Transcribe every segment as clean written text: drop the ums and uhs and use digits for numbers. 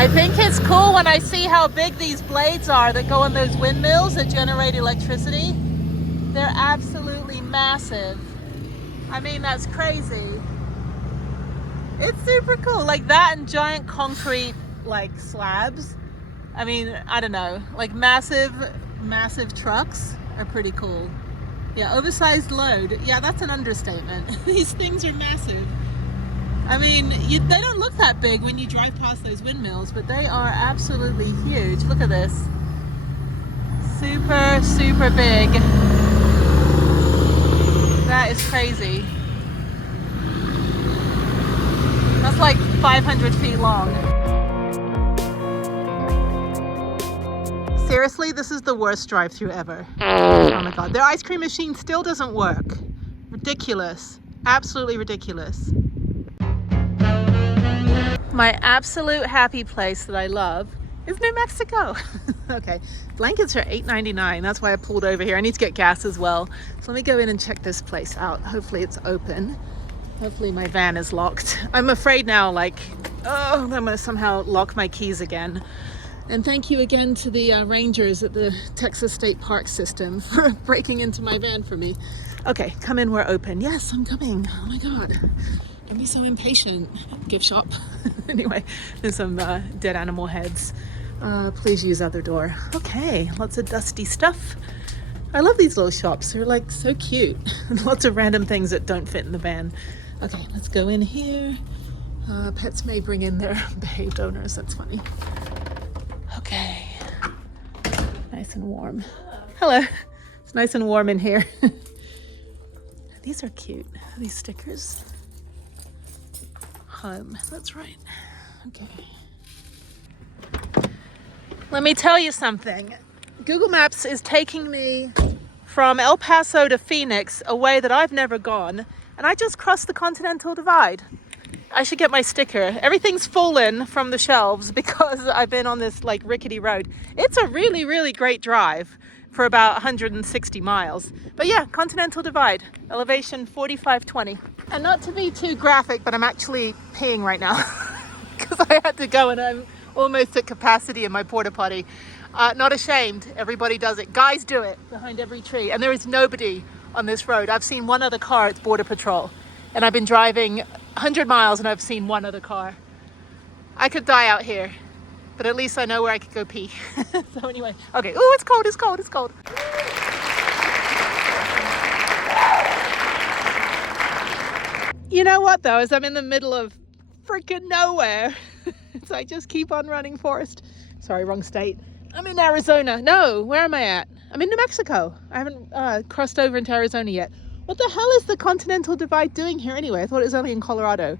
I think it's cool when I see how big these blades are that go on those windmills that generate electricity. They're absolutely massive. I mean, that's crazy. It's super cool. Like that and giant concrete like slabs. I mean, I don't know, like massive trucks are pretty cool. Yeah, oversized load. Yeah, that's an understatement. These things are massive. I mean, they don't look that big when you drive past those windmills, but they are absolutely huge. Look at this. Super, super big. That is crazy. That's like 500 feet long. Seriously, this is the worst drive-through ever. Oh my God, their ice cream machine still doesn't work. Ridiculous, absolutely ridiculous. My absolute happy place that I love is New Mexico. Okay, blankets are $8.99. That's why I pulled over here. I need to get gas as well. So let me go in and check this place out. Hopefully it's open. Hopefully my van is locked. I'm afraid now, like, oh, I'm gonna somehow lock my keys again. And thank you again to the rangers at the Texas State Park System for breaking into my van for me. Okay, come in, we're open. Yes, I'm coming. Oh my God. Don't be so impatient. Gift shop. Anyway, there's some dead animal heads. Please use other door. Okay, lots of dusty stuff. I love these little shops. They're like so cute. Lots of random things that don't fit in the van. Okay, let's go in here. Pets may bring in their behaved owners. That's funny. Okay, nice and warm. Hello. It's nice and warm in here. These are cute, these stickers. Home, that's right. Okay. Let me tell you something. Google Maps is taking me from El Paso to Phoenix, a way that I've never gone, and I just crossed the Continental Divide. I should get my sticker. Everything's fallen from the shelves because I've been on this like rickety road. It's a really, really great drive for about 160 miles. But yeah, Continental Divide, elevation 4520. And not to be too graphic, but I'm actually peeing right now because I had to go and I'm almost at capacity in my porta potty. Not ashamed, everybody does it. Guys do it behind every tree, and there is nobody on this road. I've seen one other car, it's Border Patrol. And I've been driving 100 miles and I've seen one other car. I could die out here, but at least I know where I could go pee. So anyway, okay. Oh, it's cold, it's cold, it's cold. You know what though, is I'm in the middle of freaking nowhere. So I just keep on running forest. Sorry, wrong state. I'm in Arizona. No, where am I at? I'm in New Mexico. I haven't crossed over into Arizona yet. What the hell is the Continental Divide doing here anyway? I thought it was only in Colorado.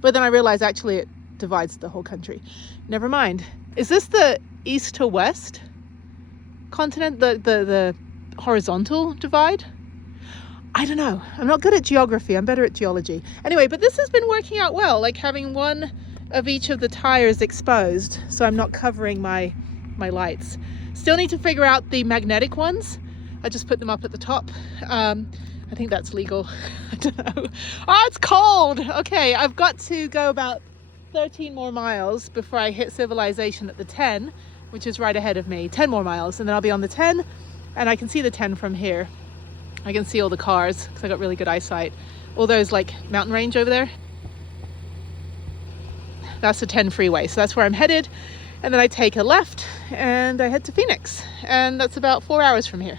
But then I realized actually it divides the whole country. Never mind. Is this the east to west continent, the horizontal divide? I don't know. I'm not good at geography. I'm better at geology. Anyway, but this has been working out well, like having one of each of the tires exposed, so I'm not covering my lights. Still need to figure out the magnetic ones. I just put them up at the top. I think that's legal. I don't know. Oh, it's cold. Okay, I've got to go about 13 more miles before I hit civilization at the 10, which is right ahead of me. 10 more miles, and then I'll be on the 10, and I can see the 10 from here. I can see all the cars because I got really good eyesight. All those like mountain range over there. That's the 10 freeway. So that's where I'm headed. And then I take a left and I head to Phoenix. And that's about 4 hours from here.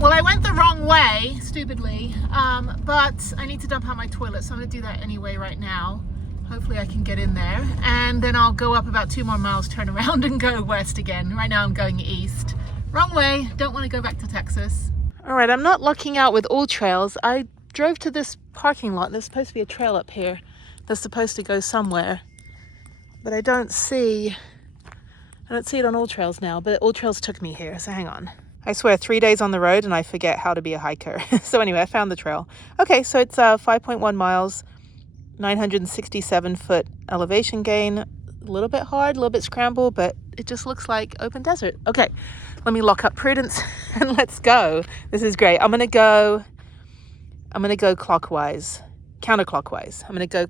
Well, I went the wrong way, stupidly, but I need to dump out my toilet. So I'm gonna do that anyway right now. Hopefully I can get in there. And then I'll go up about 2 more miles, turn around and go west again. Right now I'm going east. Wrong way, don't wanna go back to Texas. All right, I'm not lucking out with all trails. I drove to this parking lot. There's supposed to be a trail up here that's supposed to go somewhere, but I don't see it on all trails now, but all trails took me here, so hang on. I swear 3 days on the road and I forget how to be a hiker. So anyway, I found the trail. Okay, so it's 5.1 miles, 967 foot elevation gain, a little bit hard, a little bit scrambled, but it just looks like open desert. Okay, let me lock up Prudence and let's go. This is great. I'm gonna go clockwise, counterclockwise. I'm gonna go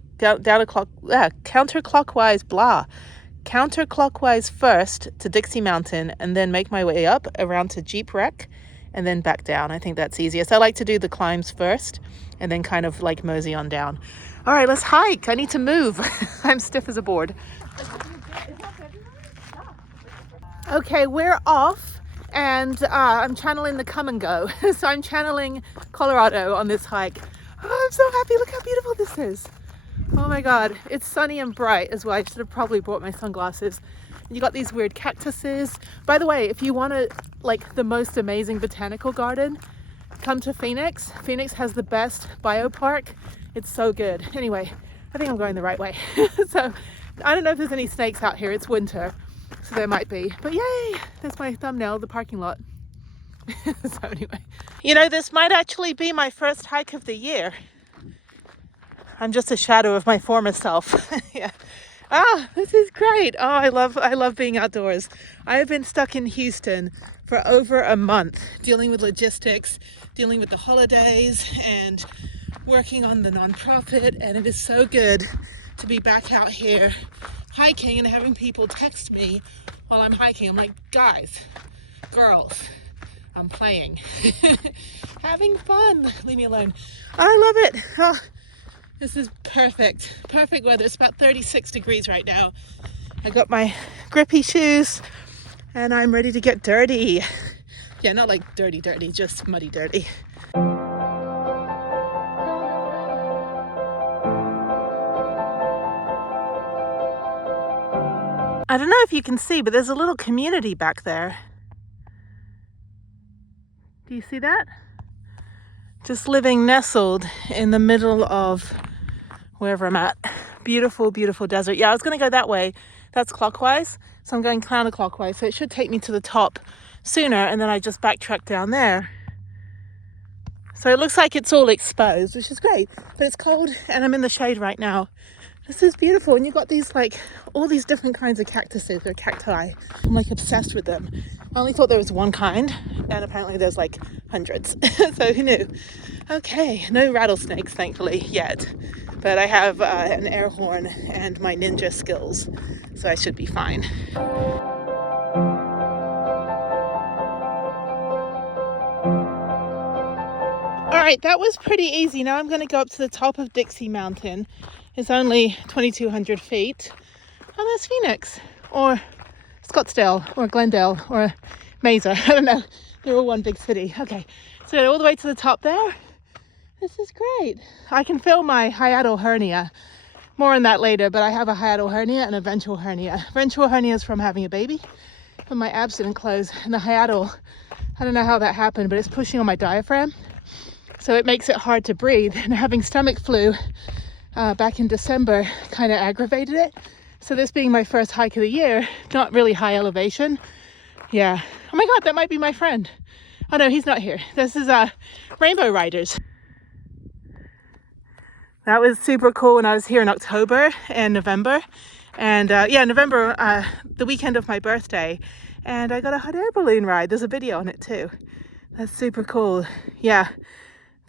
counterclockwise first to Dixie Mountain, and then make my way up around to Jeep Wreck, and then back down. I think that's easiest. I like to do the climbs first and then kind of like mosey on down. All right, let's hike. I need to move. I'm stiff as a board. Okay, we're off, and I'm channeling the come and go. So I'm channeling Colorado on this hike. Oh, I'm so happy. Look how beautiful this is. Oh my God, it's sunny and bright as well. I should have probably brought my sunglasses. You got these weird cactuses. By the way, if you want to like the most amazing botanical garden, come to Phoenix. Phoenix has the best biopark. It's so good. Anyway, I think I'm going the right way. So I don't know if there's any snakes out here. It's winter, so there might be. But yay, there's my thumbnail, the parking lot. So anyway, you know, this might actually be my first hike of the year. I'm just a shadow of my former self. Yeah. This is great. Oh, I love being outdoors. I have been stuck in Houston for over a month, dealing with logistics, dealing with the holidays, and working on the nonprofit. And it is so good to be back out here hiking and having people text me while I'm hiking. I'm like, guys, girls, I'm playing, having fun. Leave me alone. I love it. Oh, this is perfect weather. It's about 36 degrees right now. I got my grippy shoes and I'm ready to get dirty. Yeah, not like dirty, just muddy dirty. I don't know if you can see, but there's a little community back there. Do you see that? Just living nestled in the middle of wherever I'm at. Beautiful, beautiful desert. Yeah, I was going to go that way. That's clockwise. So I'm going counterclockwise. So it should take me to the top sooner. And then I just backtrack down there. So it looks like it's all exposed, which is great. But it's cold and I'm in the shade right now. This is beautiful. And you've got these like all these different kinds of cactuses or cacti. I'm like obsessed with them. I only thought there was one kind. And apparently there's like hundreds. So who knew? Okay, no rattlesnakes, thankfully, yet. But I have an air horn and my ninja skills, so I should be fine. All right, that was pretty easy. Now I'm going to go up to the top of Dixie Mountain. It's only 2,200 feet. Oh, there's Phoenix, or Scottsdale, or Glendale, or Mesa. I don't know. They're all one big city. Okay, so all the way to the top there. This is great. I can feel my hiatal hernia. More on that later, but I have a hiatal hernia and a ventral hernia. Ventral hernia is from having a baby, but my abs didn't close. And the hiatal, I don't know how that happened, but it's pushing on my diaphragm. So it makes it hard to breathe. And having stomach flu back in December kind of aggravated it. So this being my first hike of the year, not really high elevation. Yeah. Oh my God, that might be my friend. Oh no, he's not here. This is Rainbow Riders. That was super cool when I was here in October and November. And November, the weekend of my birthday. And I got a hot air balloon ride. There's a video on it too. That's super cool. Yeah,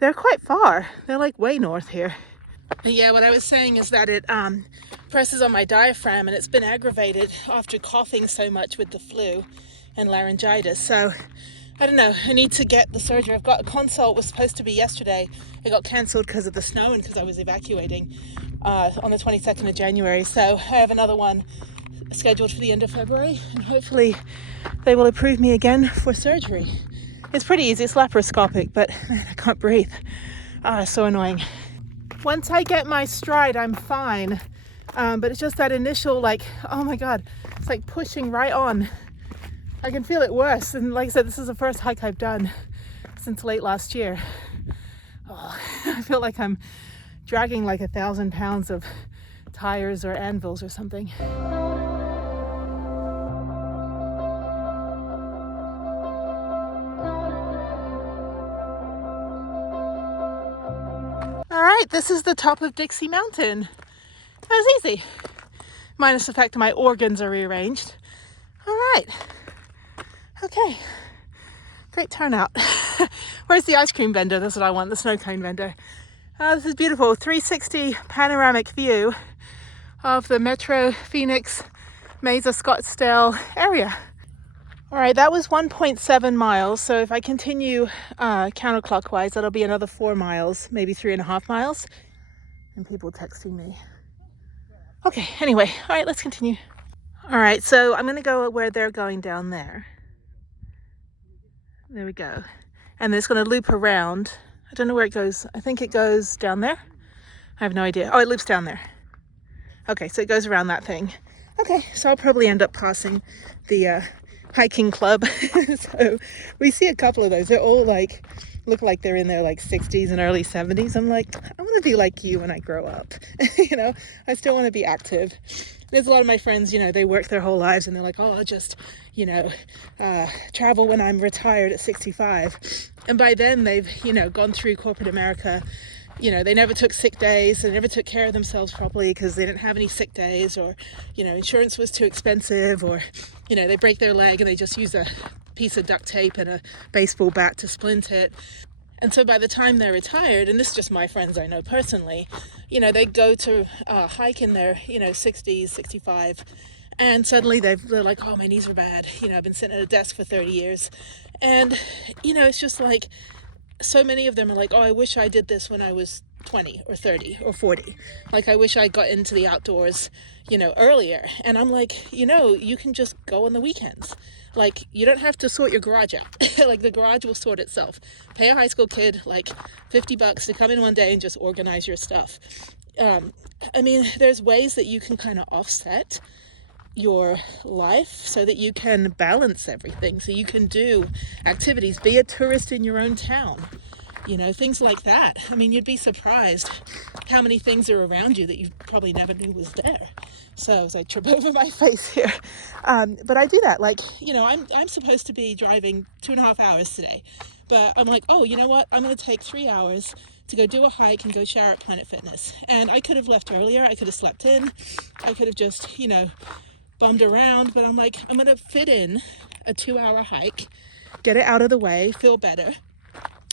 they're quite far. They're like way north here. But yeah, what I was saying is that it presses on my diaphragm and it's been aggravated after coughing so much with the flu and laryngitis. So I don't know, I need to get the surgery. I've got a consult, was supposed to be yesterday. It got cancelled because of the snow and because I was evacuating on the 22nd of January. So I have another one scheduled for the end of February, and hopefully they will approve me again for surgery. It's pretty easy, it's laparoscopic, but man, I can't breathe. It's so annoying. Once I get my stride, I'm fine. But it's just that initial, like, oh my God, it's like pushing right on. I can feel it worse. And like I said, this is the first hike I've done since late last year. Oh, I feel like I'm dragging like 1,000 pounds of tires or anvils or something. All right, this is the top of Dixie Mountain. That was easy. minus the fact that my organs are rearranged. All right. Okay. Great turnout. Where's the ice cream vendor? That's what I want, the snow cone vendor. This is beautiful. 360 panoramic view of the Metro Phoenix, Mesa, Scottsdale area. All right, that was 1.7 miles. So if I continue counterclockwise, that'll be another 4 miles, maybe 3.5 miles. And people texting me. Okay, anyway, all right, let's continue. All right, so I'm gonna go where they're going down there. There we go. And it's gonna loop around. I don't know where it goes. I think it goes down there. I have no idea. Oh, it loops down there. Okay, so it goes around that thing. Okay, so I'll probably end up passing the hiking club. So we see a couple of those. They're all like, look like they're in their like 60s and early 70s. I'm like, I want to be like you when I grow up. You know, I still want to be active. There's a lot of my friends, you know, they work their whole lives and they're like, oh, I'll just, you know, travel when I'm retired at 65. And by then they've, you know, gone through corporate America. You know, they never took sick days, they never took care of themselves properly because they didn't have any sick days, or, you know, insurance was too expensive, or, you know, they break their leg and they just use a piece of duct tape and a baseball bat to splint it. And so by the time they're retired, and this is just my friends I know personally, you know, they go to hike in their, you know, 60s, 65, and suddenly they're like, oh, my knees are bad. You know, I've been sitting at a desk for 30 years. And, you know, it's just like, so many of them are like, oh, I wish I did this when I was 20 or 30 or 40. Like, I wish I got into the outdoors, you know, earlier. And I'm like, you know, you can just go on the weekends. Like, you don't have to sort your garage out. Like, the garage will sort itself. Pay a high school kid like $50 to come in one day and just organize your stuff. I mean, there's ways that you can kind of offset your life so that you can balance everything, so you can do activities, be a tourist in your own town, you know, things like that. I mean, you'd be surprised how many things are around you that you probably never knew was there. So as I trip over my face here, but I do that. Like, you know, I'm supposed to be driving 2.5 hours today, but I'm like, oh, you know what, I'm going to take 3 hours to go do a hike and go shower at Planet Fitness. And I could have left earlier, I could have slept in, I could have just, you know, bummed around, but I'm like, I'm gonna fit in a 2-hour hike, get it out of the way, feel better.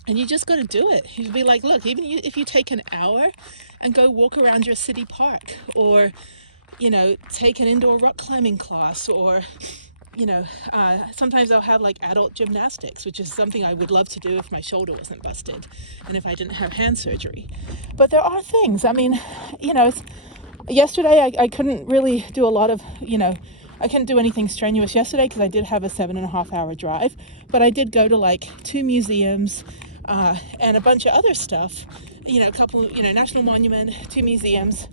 And you just gotta do it. You'd be like, look, even if you take an hour and go walk around your city park, or, you know, take an indoor rock climbing class, or, you know, sometimes they'll have like adult gymnastics, which is something I would love to do if my shoulder wasn't busted and if I didn't have hand surgery. But there are things, I mean, you know, yesterday I couldn't really do a lot of, you know, I couldn't do anything strenuous yesterday because I did have a 7.5 hour drive, but I did go to like 2 museums and a bunch of other stuff, you know, a couple, you know, National Monument, 2 museums,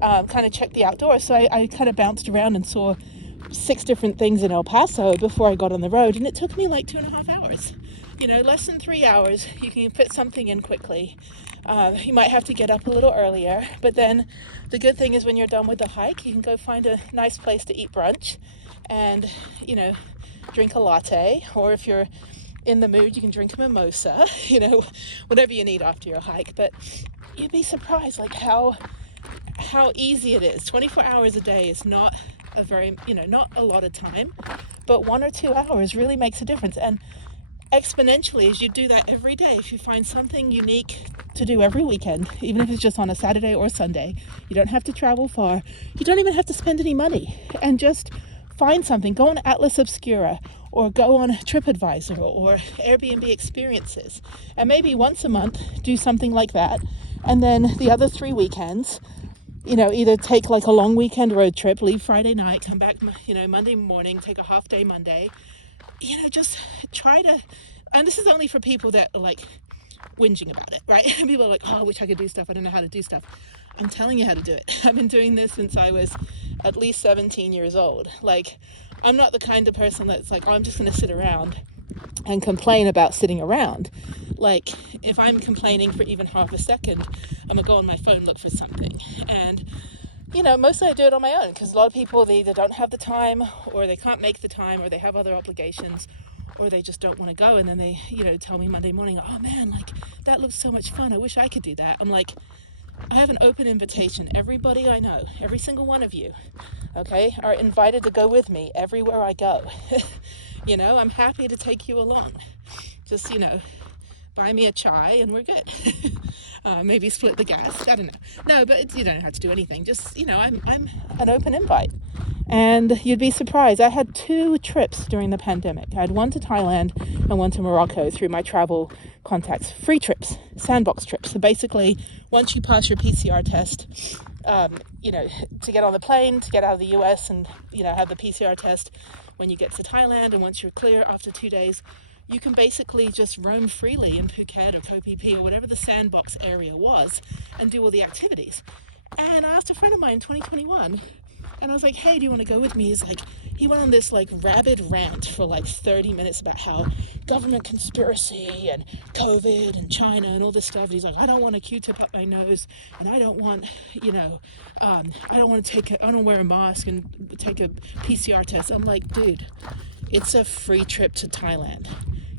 kind of checked the outdoors. So I kind of bounced around and saw 6 different things in El Paso before I got on the road, and it took me like 2.5 hours. You know, less than 3 hours, you can fit something in quickly. You might have to get up a little earlier, but then the good thing is when you're done with the hike, you can go find a nice place to eat brunch and, you know, drink a latte, or if you're in the mood, you can drink a mimosa, you know, whatever you need after your hike. But you'd be surprised, like, how easy it is. 24 hours a day is not a very, you know, not a lot of time, but 1 or 2 hours really makes a difference. And exponentially, as you do that every day, if you find something unique to do every weekend, even if it's just on a Saturday or Sunday, you don't have to travel far, you don't even have to spend any money, and just find something. Go on Atlas Obscura, or go on TripAdvisor or Airbnb Experiences, and maybe once a month do something like that. And then the other 3 weekends, you know, either take like a long weekend road trip, leave Friday night, come back, you know, Monday morning, take a half day Monday. You know, just try to, and this is only for people that are like whinging about it, right? People are like, oh, I wish I could do stuff, I don't know how to do stuff. I'm telling you how to do it. I've been doing this since I was at least 17 years old. Like, I'm not the kind of person that's like, oh, I'm just going to sit around and complain about sitting around. Like, if I'm complaining for even half a second, I'm gonna go on my phone, look for something. And, you know, mostly I do it on my own, because a lot of people, they either don't have the time, or they can't make the time, or they have other obligations, or they just don't want to go. And then they, you know, tell me Monday morning, oh man, like, that looks so much fun, I wish I could do that. I'm like, I have an open invitation. Everybody I know, every single one of you, okay, are invited to go with me everywhere I go. You know, I'm happy to take you along. Just, you know, buy me a chai and we're good. Maybe split the gas. I don't know. No, but you don't have to do anything. Just, you know, I'm an open invite. And you'd be surprised. I had 2 trips during the pandemic. I had one to Thailand and one to Morocco through my travel contacts. Free trips, sandbox trips. So basically, once you pass your PCR test, you know, to get on the plane, to get out of the US and, you know, have the PCR test when you get to Thailand, and once you're clear after 2 days, you can basically just roam freely in Phuket or Koh Phi Phi or whatever the sandbox area was and do all the activities. And I asked a friend of mine in 2021, and I was like, hey, do you want to go with me? He's like, he went on this like rabid rant for like 30 minutes about how government conspiracy and COVID and China and all this stuff. And he's like, I don't want a Q-tip up my nose, and I don't want, you know, I don't want to I don't wear a mask and take a PCR test. I'm like, dude, it's a free trip to Thailand.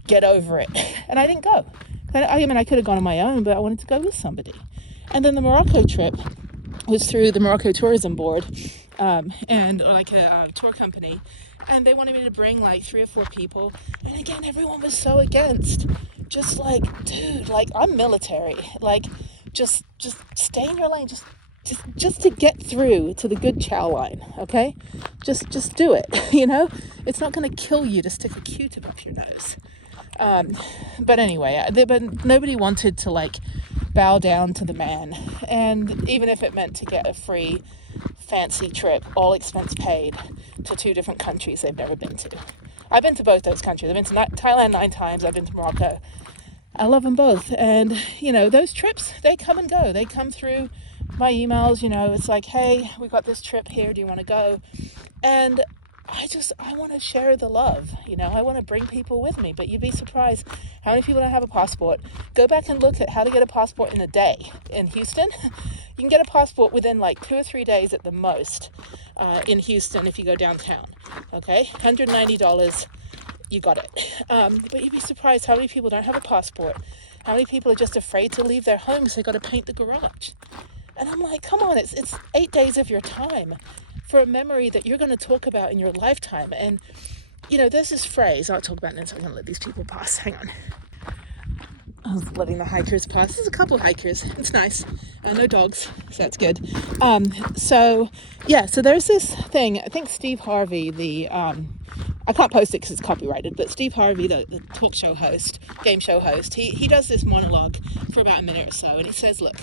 Get over it. And I didn't go. I mean, I could have gone on my own, but I wanted to go with somebody. And then the Morocco trip was through the Morocco Tourism Board, and like a tour company, and they wanted me to bring like 3 or 4 people, and again everyone was so against. Just like, dude, like, I'm military, like, just stay in your lane, just to get through to the good chow line, okay? Just do it. You know, it's not going to kill you to stick a Q-tip up your nose. But anyway, but nobody wanted to like bow down to the man, and even if it meant to get a free fancy trip, all expense paid, to 2 different countries they've never been to. I've been to both those countries. I've been to Thailand 9 times. I've been to Morocco. I love them both. And, you know, those trips, they come and go. They come through my emails. You know, it's like, hey, we got this trip here. Do you want to go? And I want to share the love, you know, I want to bring people with me, but you'd be surprised how many people don't have a passport. Go back and look at how to get a passport in a day. In Houston, you can get a passport within like 2 or 3 days at the most, in Houston if you go downtown, okay? $190, you got it. But you'd be surprised how many people don't have a passport, how many people are just afraid to leave their homes, they got to paint the garage. And I'm like, come on, it's 8 days of your time for a memory that you're going to talk about in your lifetime. And, you know, there's this phrase, I'll talk about it in a second. I'm going to let these people pass. Hang on. I was letting the hikers pass. There's a couple hikers. It's nice. No dogs, so that's good. So there's this thing. I think Steve Harvey, I can't post it because it's copyrighted, but Steve Harvey, the talk show host, game show host, he does this monologue for about a minute or so, and he says, look,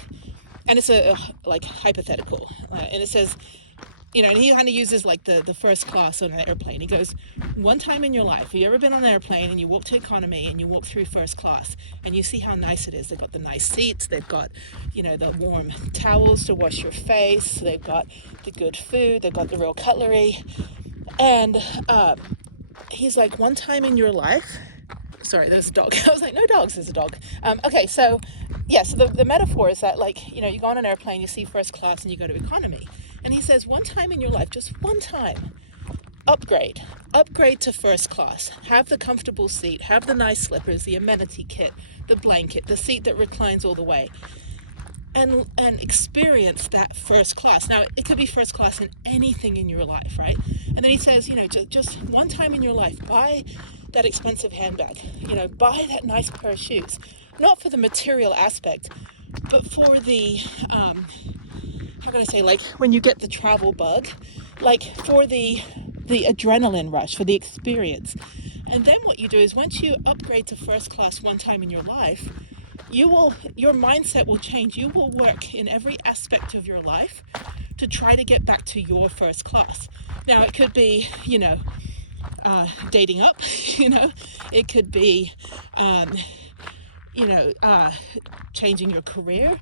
and it's a like hypothetical, and it says, you know, and he kind of uses like the first class on an airplane. He goes, one time in your life, have you ever been on an airplane and you walk to economy and you walk through first class and you see how nice it is? They've got the nice seats, they've got, you know, the warm towels to wash your face, they've got the good food, they've got the real cutlery. And he's like, one time in your life, sorry, there's a dog. I was like, no dogs, there's a dog. Okay, so yeah, so the metaphor is that, like, you know, you go on an airplane, you see first class and you go to economy. And he says, one time in your life, just one time, upgrade to first class, have the comfortable seat, have the nice slippers, the amenity kit, the blanket, the seat that reclines all the way, and experience that first class. Now, it could be first class in anything in your life, right? And then he says, you know, just one time in your life, buy that expensive handbag, you know, buy that nice pair of shoes, not for the material aspect, but for the, how can I say, like when you get the travel bug, like for the adrenaline rush, for the experience. And then what you do is, once you upgrade to first class one time in your life, your mindset will change. You will work in every aspect of your life to try to get back to your first class. Now, it could be, you know, dating up, you know, it could be, you know, changing your career.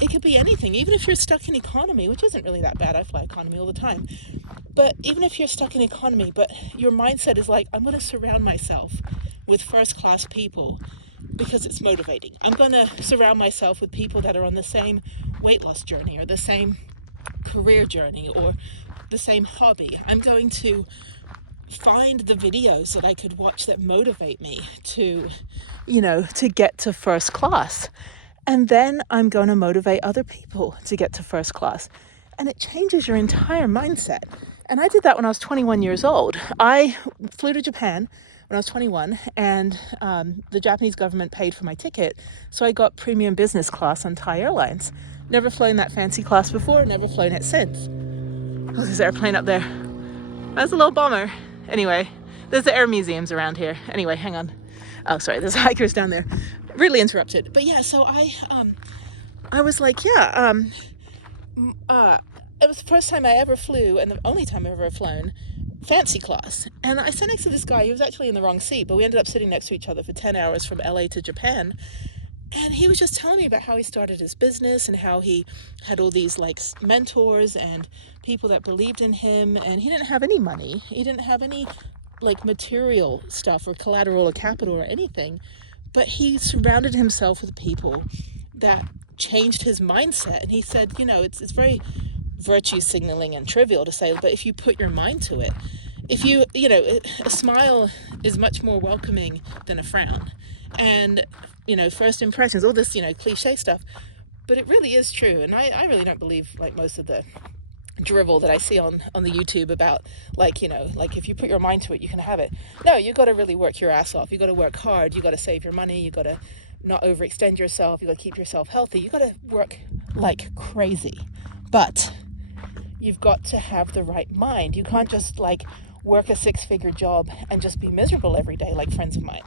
It could be anything, even if you're stuck in economy, which isn't really that bad. I fly economy all the time. But even if you're stuck in economy, but your mindset is like, I'm going to surround myself with first class people because it's motivating. I'm going to surround myself with people that are on the same weight loss journey or the same career journey or the same hobby. I'm going to find the videos that I could watch that motivate me to, you know, to get to first class. And then I'm going to motivate other people to get to first class. And it changes your entire mindset. And I did that when I was 21 years old. I flew to Japan when I was 21, and the Japanese government paid for my ticket. So I got premium business class on Thai Airlines. Never flown that fancy class before, never flown it since. Oh, there's an airplane up there. That's a little bomber. Anyway, there's the air museums around here. Anyway, hang on. Oh, sorry, there's hikers down there. Really interrupted. But yeah, so I was like, yeah, it was the first time I ever flew, and the only time I've ever flown fancy class. And I sat next to this guy. He was actually in the wrong seat, but we ended up sitting next to each other for 10 hours from LA to Japan. And he was just telling me about how he started his business and how he had all these like mentors and people that believed in him. And he didn't have any money. He didn't have any like material stuff or collateral or capital or anything. But he surrounded himself with people that changed his mindset. And he said, you know, it's very virtue signaling and trivial to say, but if you put your mind to it, if you know, a smile is much more welcoming than a frown. And, you know, first impressions, all this, you know, cliche stuff, but it really is true. And I really don't believe like most of the drivel that I see on the YouTube about like, you know, like if you put your mind to it, you can have it. No, you got to really work your ass off. You got to work hard. You got to save your money. You got to not overextend yourself. You got to keep yourself healthy. You got to work like crazy, but you've got to have the right mind. You can't just like work a 6-figure job and just be miserable every day like friends of mine.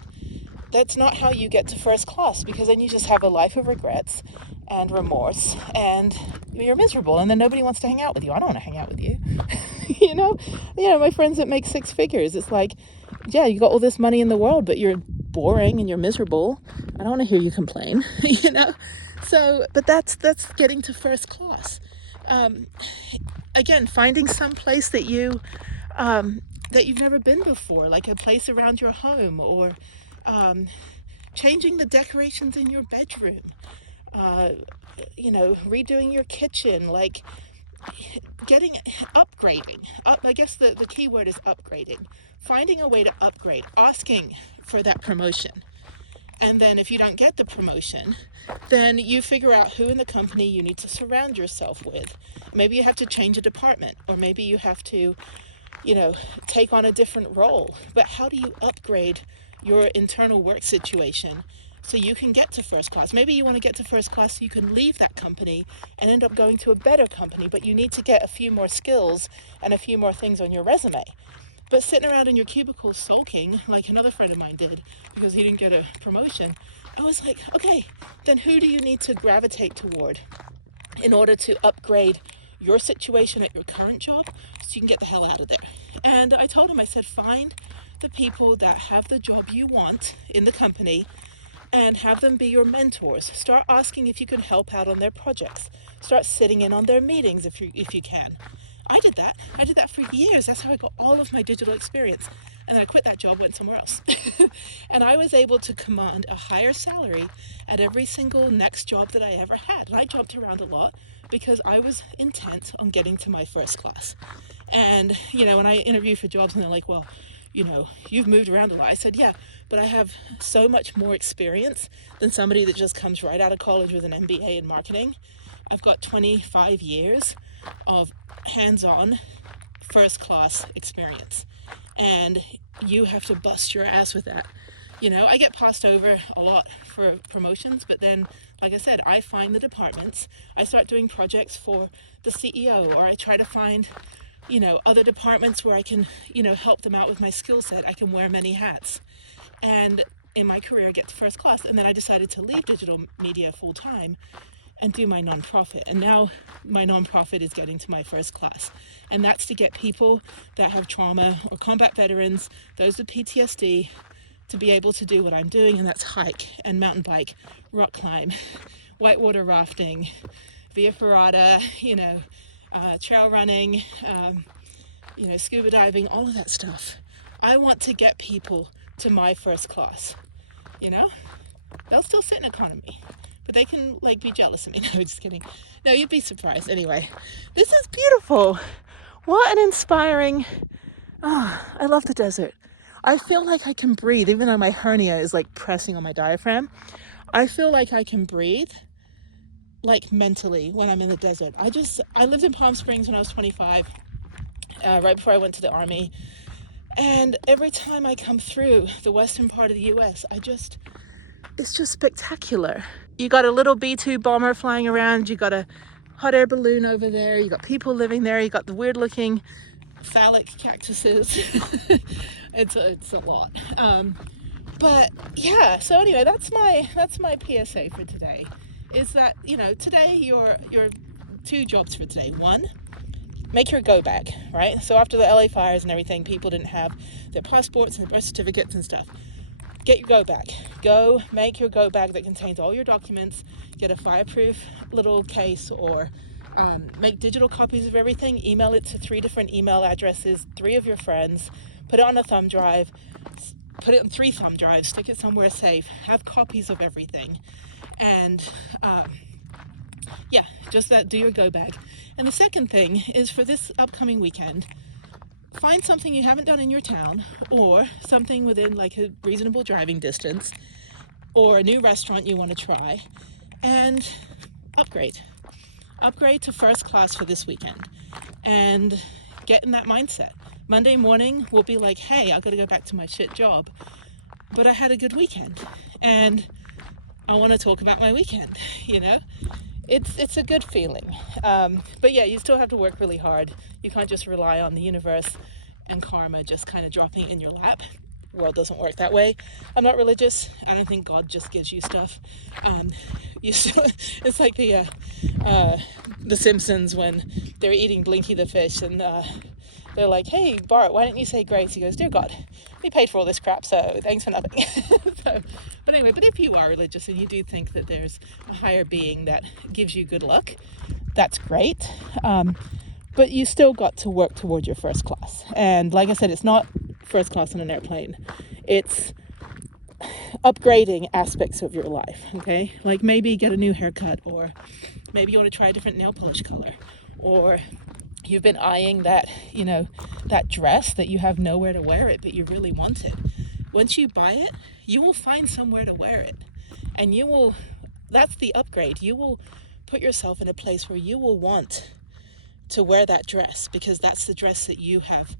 That's not how you get to first class, because then you just have a life of regrets and remorse and you're miserable, and then nobody wants to hang out with you. I don't want to hang out with you. you know my friends that make 6 figures, it's like, yeah, you got all this money in the world, but you're boring and you're miserable. I don't want to hear you complain. So but that's getting to first class. Again, finding some place that you've never been before, like a place around your home, or changing the decorations in your bedroom, redoing your kitchen, like upgrading. I guess the key word is upgrading. Finding a way to upgrade, asking for that promotion. And then if you don't get the promotion, then you figure out who in the company you need to surround yourself with. Maybe you have to change a department, or maybe you have to, take on a different role. But how do you upgrade your internal work situation so you can get to first class? Maybe you want to get to first class so you can leave that company and end up going to a better company, but you need to get a few more skills and a few more things on your resume. But sitting around in your cubicle sulking, like another friend of mine did because he didn't get a promotion, I was like, okay, then who do you need to gravitate toward in order to upgrade your situation at your current job so you can get the hell out of there? And I told him, I said, find the people that have the job you want in the company and have them be your mentors. Start asking if you can help out on their projects. Start sitting in on their meetings if you can. I did that for years. That's how I got all of my digital experience. And then I quit that job, went somewhere else. And I was able to command a higher salary at every single next job that I ever had. And I jumped around a lot because I was intent on getting to my first class. And, when I interview for jobs and they're like, well, you've moved around a lot. I said, yeah, but I have so much more experience than somebody that just comes right out of college with an MBA in marketing. I've got 25 years of hands-on first class experience, and you have to bust your ass with that. I get passed over a lot for promotions, but then, like I said, I find the departments. I start doing projects for the CEO, or I try to find other departments where I can help them out with my skill set. I can wear many hats, and in my career get to first class. And then I decided to leave digital media full time and do my nonprofit. And now my nonprofit is getting to my first class. And that's to get people that have trauma or combat veterans, those with PTSD, to be able to do what I'm doing. And that's hike and mountain bike, rock climb, whitewater rafting, via ferrata, trail running, scuba diving, all of that stuff. I want to get people to my first class. They'll still sit in economy, but they can be jealous of me. No, just kidding. No, you'd be surprised. Anyway, this is beautiful. What an inspiring, I love the desert. I feel like I can breathe, even though my hernia is pressing on my diaphragm. I feel like I can breathe. like mentally when I'm in the desert. I lived in Palm Springs when I was 25, right before I went to the Army. And every time I come through the western part of the US, it's just spectacular. You got a little B-2 bomber flying around, you got a hot air balloon over there, you got people living there, you got the weird looking phallic cactuses. It's a lot. But yeah, so anyway, that's my PSA for today, is that, you know, today your 2 jobs for today. 1, make your go bag, right? So after the LA fires and everything, people didn't have their passports and their birth certificates and stuff. Get your go bag. Go make your go bag that contains all your documents. Get a fireproof little case, or make digital copies of everything. Email it to 3 different email addresses, 3 of your friends. Put it on a thumb drive. Put it in 3 thumb drives. Stick it somewhere safe. Have copies of everything. And yeah, just that, do your go bag. And the second thing is, for this upcoming weekend, find something you haven't done in your town, or something within like a reasonable driving distance, or a new restaurant you want to try, and upgrade to first class for this weekend, and get in that mindset. Monday morning we'll be like, hey, I gotta go back to my shit job, but I had a good weekend and I want to talk about my weekend. You know, it's a good feeling. But yeah, you still have to work really hard. You can't just rely on the universe and karma just kind of dropping in your lap. The world doesn't work that way. I'm not religious. I don't think God just gives you stuff. It's like the Simpsons, when they're eating Blinky the fish, and they're like, hey Bart, why don't you say grace? He goes, dear God, we paid for all this crap, so thanks for nothing. But anyway, but if you are religious and you do think that there's a higher being that gives you good luck, that's great. But you still got to work towards your first class. And like I said, it's not first class on an airplane. It's upgrading aspects of your life, okay? Like maybe get a new haircut, or maybe you want to try a different nail polish color, or you've been eyeing that, you know, that dress that you have nowhere to wear it, but you really want it. Once you buy it, you will find somewhere to wear it. And that's the upgrade. You will put yourself in a place where you will want to wear that dress, because that's the dress that you have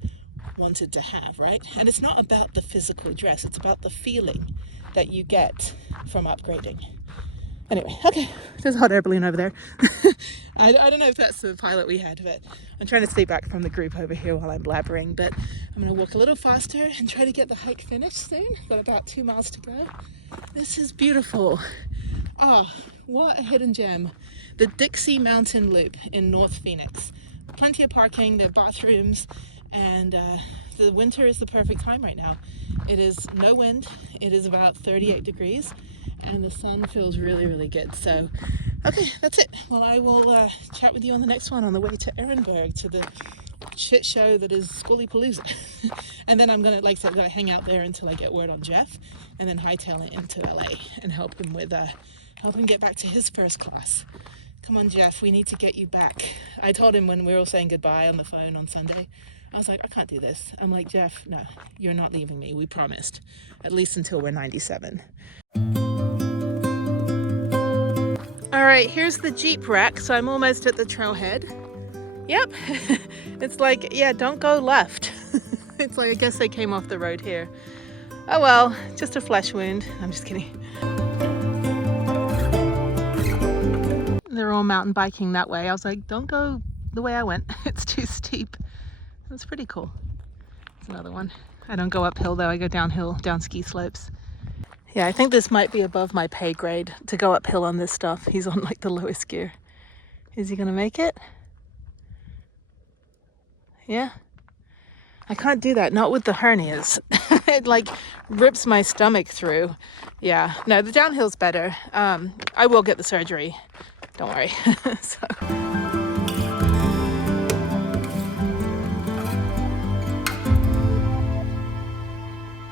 wanted to have, right? And it's not about the physical dress, it's about the feeling that you get from upgrading. Anyway, okay, there's a hot air balloon over there. I don't know if that's the pilot we had, but I'm trying to stay back from the group over here while I'm blabbering. But I'm going to walk a little faster and try to get the hike finished soon. Got about 2 miles to go. This is beautiful. Ah, what a hidden gem. The Dixie Mountain Loop in North Phoenix. Plenty of parking, there are bathrooms, and the winter is the perfect time right now. It is no wind, it is about 38 degrees, and the sun feels really, really good. So, okay, that's it. Well, I will chat with you on the next one on the way to Ehrenberg, to the shit show that is Schoolypalooza. And then I'm gonna, like I said, gonna hang out there until I get word on Jeff, and then hightail it into LA and help him get back to his first class. Come on, Jeff, we need to get you back. I told him when we were all saying goodbye on the phone on Sunday, I was like, I can't do this. I'm like, Jeff, no, you're not leaving me. We promised. At least until we're 97. All right, here's the Jeep wreck. So I'm almost at the trailhead. Yep. It's like, yeah, don't go left. It's like, I guess they came off the road here. Oh well, just a flesh wound. I'm just kidding. They're all mountain biking that way. I was like, don't go the way I went. It's too steep. That's pretty cool. It's another one. I don't go uphill though. I go downhill, down ski slopes. Yeah, I think this might be above my pay grade to go uphill on this stuff. He's on like the lowest gear. Is he gonna make it? Yeah. I can't do that, not with the hernias. It like rips my stomach through. Yeah, no, the downhill's better. I will get the surgery. Don't worry. So.